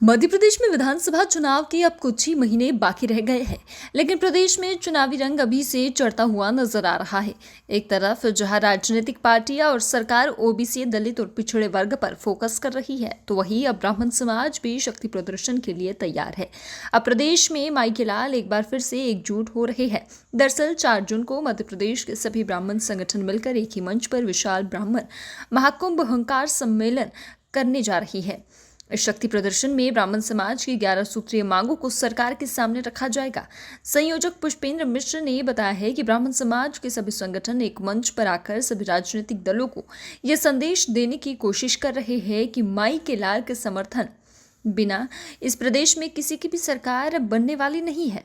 मध्य प्रदेश में विधानसभा चुनाव के अब कुछ ही महीने बाकी रह गए हैं, लेकिन प्रदेश में चुनावी रंग अभी से चढ़ता हुआ नजर आ रहा है। एक तरफ जहां राजनीतिक पार्टियां और सरकार ओबीसी, दलित और पिछड़े वर्ग पर फोकस कर रही है, तो वहीं अब ब्राह्मण समाज भी शक्ति प्रदर्शन के लिए तैयार है। अब प्रदेश में माई के लाल एक बार फिर से एकजुट हो रहे हैं। दरअसल 4 जून को मध्य प्रदेश के सभी ब्राह्मण संगठन मिलकर एक ही मंच पर विशाल ब्राह्मण महाकुंभ हंकार सम्मेलन करने जा रही है। इस शक्ति प्रदर्शन में ब्राह्मण समाज की 11 सूत्रीय मांगों को सरकार के सामने रखा जाएगा। संयोजक पुष्पेंद्र मिश्र ने बताया है कि ब्राह्मण समाज के सभी संगठन एक मंच पर आकर सभी राजनीतिक दलों को यह संदेश देने की कोशिश कर रहे हैं कि माई के लाल के समर्थन बिना इस प्रदेश में किसी की भी सरकार बनने वाली नहीं है।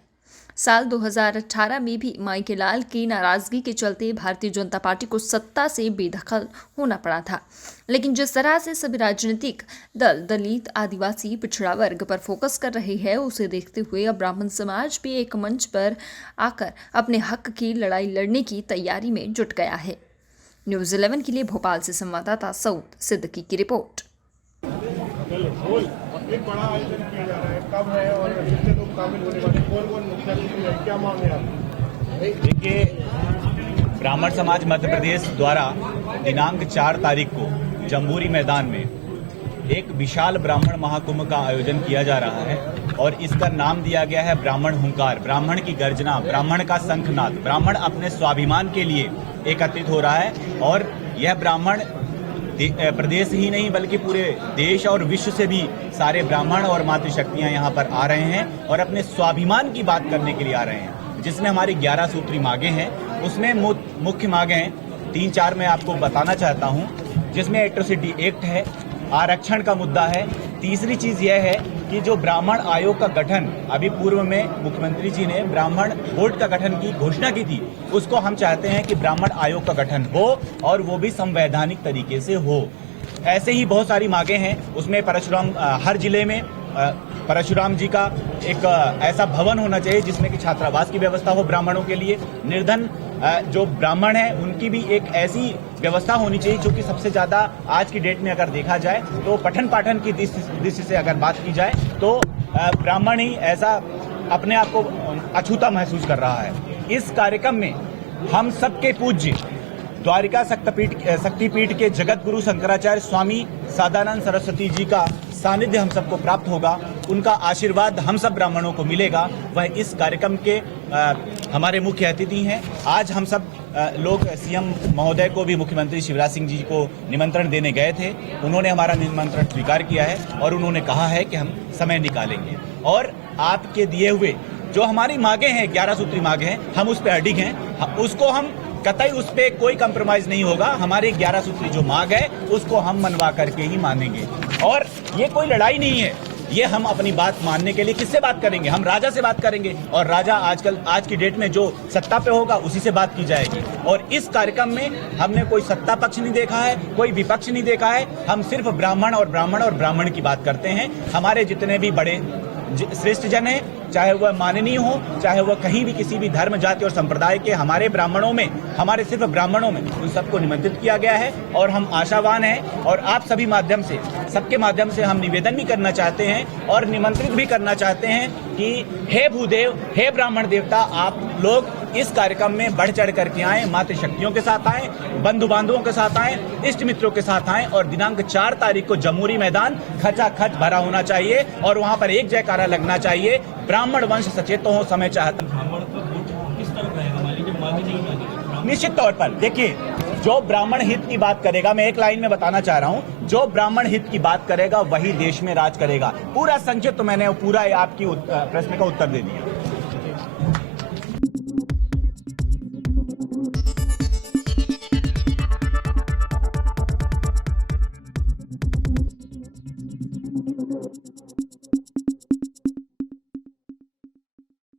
साल 2018 में भी माई के लाल की नाराजगी के चलते भारतीय जनता पार्टी को सत्ता से बेदखल होना पड़ा था, लेकिन जिस तरह से सभी राजनीतिक दल दलित, आदिवासी, पिछड़ा वर्ग पर फोकस कर रहे हैं, उसे देखते हुए अब ब्राह्मण समाज भी एक मंच पर आकर अपने हक की लड़ाई लड़ने की तैयारी में जुट गया है। न्यूज़ 11 के लिए भोपाल से संवाददाता सऊद सिद्दीकी की रिपोर्ट। एक बड़ा आयोजन किया जा रहा है, कब है और कितने लोग शामिल होने वाले, कौन-कौन मुख्य अतिथि है, क्या मांग है आपकी? देखिए, ब्राह्मण समाज मध्य प्रदेश द्वारा दिनांक 4 तारीख को जम्बूरी मैदान में एक विशाल ब्राह्मण महाकुंभ का आयोजन किया जा रहा है और इसका नाम दिया गया है ब्राह्मण हुंकार। ब्राह्मण की गर्जना, ब्राह्मण का शंखनाद, ब्राह्मण अपने स्वाभिमान के लिए एकत्रित हो रहा है और यह ब्राह्मण प्रदेश ही नहीं बल्कि पूरे देश और विश्व से भी सारे ब्राह्मण और मातृशक्तियां यहाँ पर आ रहे हैं और अपने स्वाभिमान की बात करने के लिए आ रहे हैं, जिसमें हमारी 11 सूत्री मांगें हैं। उसमें मुख्य मांगें 3-4 मैं आपको बताना चाहता हूँ, जिसमें एट्रोसिटी एक्ट है, आरक्षण का मुद्दा है। तीसरी चीज यह है कि जो ब्राह्मण आयोग का गठन अभी पूर्व में मुख्यमंत्री जी ने ब्राह्मण बोर्ड का गठन की घोषणा की थी, उसको हम चाहते हैं कि ब्राह्मण आयोग का गठन हो और वो भी संवैधानिक तरीके से हो। ऐसे ही बहुत सारी मांगे हैं। उसमें परशुराम, हर जिले में परशुराम जी का एक ऐसा भवन होना चाहिए जिसमें कि छात्रावास की व्यवस्था हो ब्राह्मणों के लिए। निर्धन जो ब्राह्मण है उनकी भी एक ऐसी व्यवस्था होनी चाहिए, जो कि सबसे ज्यादा आज की डेट में अगर देखा जाए तो पठन पाठन की दृष्टि से अगर बात की जाए तो ब्राह्मण ही ऐसा अपने आप को अछूता महसूस कर रहा है। इस कार्यक्रम में हम सबके पूज्य द्वारिका शक्तिपीठ के जगत गुरु शंकराचार्य स्वामी सदानंद सरस्वती जी का सानिध्य हम सबको प्राप्त होगा, उनका आशीर्वाद हम सब ब्राह्मणों को मिलेगा। वह इस कार्यक्रम के हमारे मुख्य अतिथि हैं। आज हम सब लोग सीएम महोदय को भी, मुख्यमंत्री शिवराज सिंह जी को निमंत्रण देने गए थे। उन्होंने हमारा निमंत्रण स्वीकार किया है और उन्होंने कहा है कि हम समय निकालेंगे और आपके दिए हुए जो हमारी मांगे हैं, 11 सूत्री मांगे हैं, हम उस पर अडिग हैं। उसको हम कतई उस पे कोई कंप्रोमाइज नहीं होगा। हमारी 11 सूत्री जो मांग है उसको हम मनवा करके ही मानेंगे और ये कोई लड़ाई नहीं है। ये हम अपनी बात मानने के लिए किससे बात करेंगे? हम राजा से बात करेंगे और राजा आज की डेट में जो सत्ता पे होगा उसी से बात की जाएगी। और इस कार्यक्रम में हमने कोई सत्ता पक्ष नहीं देखा है, कोई विपक्ष नहीं देखा है। हम सिर्फ ब्राह्मण और ब्राह्मण की बात करते हैं। हमारे जितने भी बड़े श्रेष्ठ जन है, चाहे वह माननीय हो, चाहे वह कहीं भी किसी भी धर्म, जाति और संप्रदाय के, हमारे ब्राह्मणों में, हमारे सिर्फ ब्राह्मणों में उन सबको निमंत्रित किया गया है और हम आशावान हैं। और आप सभी माध्यम से, सबके माध्यम से हम निवेदन भी करना चाहते हैं और निमंत्रित भी करना चाहते हैं कि हे भूदेव, हे ब्राह्मण देवता, आप लोग इस कार्यक्रम में बढ़ चढ़ करके आए, मातृशक्तियों के साथ आए, बंधु बांधवों के साथ आए, इष्ट मित्रों के साथ आए और दिनांक 4 तारीख को जम्बूरी मैदान खचाखच भरा होना चाहिए और वहां पर एक जयकारा लगना चाहिए, ब्राह्मण वंश सचेत हो, समय चाहता। निश्चित तौर पर देखिए, जो ब्राह्मण हित की बात करेगा, मैं एक लाइन में बताना चाह रहा हूं, जो ब्राह्मण हित की बात करेगा वही देश में राज करेगा। पूरा संक्षिप्त मैंने पूरा आपकी प्रश्न का उत्तर दे दिया।